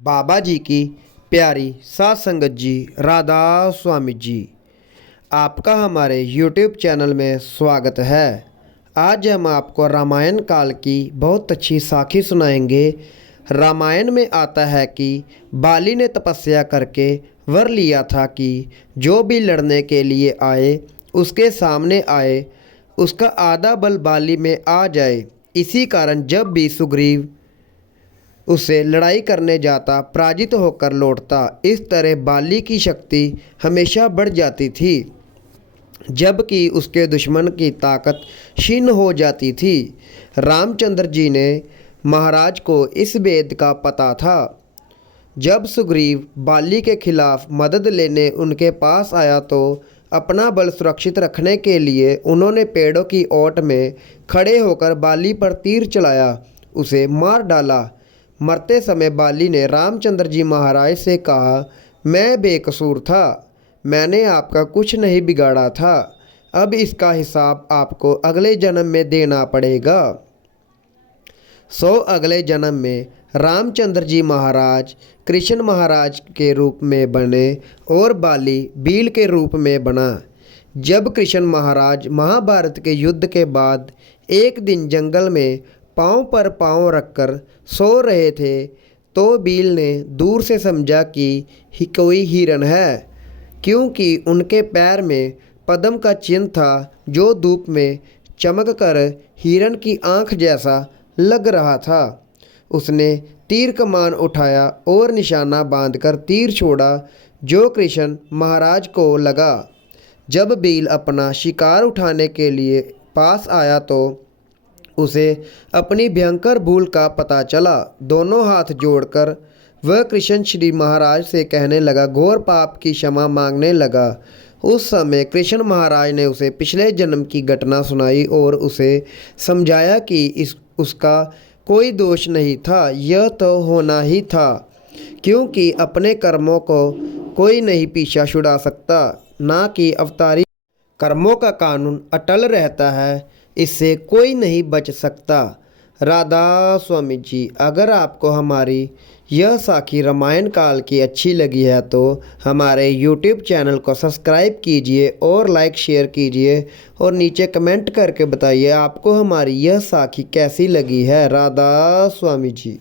बाबा जी की प्यारी सात संगत जी, राधा स्वामी जी, आपका हमारे YouTube चैनल में स्वागत है। आज हम आपको रामायण काल की बहुत अच्छी साखी सुनाएंगे। रामायण में आता है कि बाली ने तपस्या करके वर लिया था कि जो भी लड़ने के लिए आए उसके सामने आए, उसका आधा बल बाली में आ जाए। इसी कारण जब भी सुग्रीव उससे लड़ाई करने जाता पराजित होकर लौटता। इस तरह बाली की शक्ति हमेशा बढ़ जाती थी, जबकि उसके दुश्मन की ताकत क्षीण हो जाती थी। रामचंद्र जी ने महाराज को इस भेद का पता था। जब सुग्रीव बाली के खिलाफ मदद लेने उनके पास आया तो अपना बल सुरक्षित रखने के लिए उन्होंने पेड़ों की ओट में खड़े होकर बाली पर तीर चलाया, उसे मार डाला। मरते समय बाली ने रामचंद्र जी महाराज से कहा, मैं बेकसूर था, मैंने आपका कुछ नहीं बिगाड़ा था, अब इसका हिसाब आपको अगले जन्म में देना पड़ेगा। अगले जन्म में रामचंद्र जी महाराज कृष्ण महाराज के रूप में बने और बाली भील के रूप में बना। जब कृष्ण महाराज महाभारत के युद्ध के बाद एक दिन जंगल में पांव पर पांव रखकर सो रहे थे तो भील ने दूर से समझा कि कोई हिरन है, क्योंकि उनके पैर में पद्म का चिन्ह था जो धूप में चमक कर हिरन की आंख जैसा लग रहा था। उसने तीर कमान उठाया और निशाना बांधकर तीर छोड़ा, जो कृष्ण महाराज को लगा। जब भील अपना शिकार उठाने के लिए पास आया तो उसे अपनी भयंकर भूल का पता चला। दोनों हाथ जोड़कर वह कृष्ण श्री महाराज से कहने लगा, घोर पाप की क्षमा मांगने लगा। उस समय कृष्ण महाराज ने उसे पिछले जन्म की घटना सुनाई और उसे समझाया कि उसका कोई दोष नहीं था, यह तो होना ही था, क्योंकि अपने कर्मों को कोई नहीं पीछा छुड़ा सकता, ना कि अवतारी कर्मों का कानून अटल रहता है, इससे कोई नहीं बच सकता। राधा स्वामी जी, अगर आपको हमारी यह साखी रामायण काल की अच्छी लगी है तो हमारे YouTube चैनल को सब्सक्राइब कीजिए और लाइक शेयर कीजिए और नीचे कमेंट करके बताइए आपको हमारी यह साखी कैसी लगी है। राधा स्वामी जी।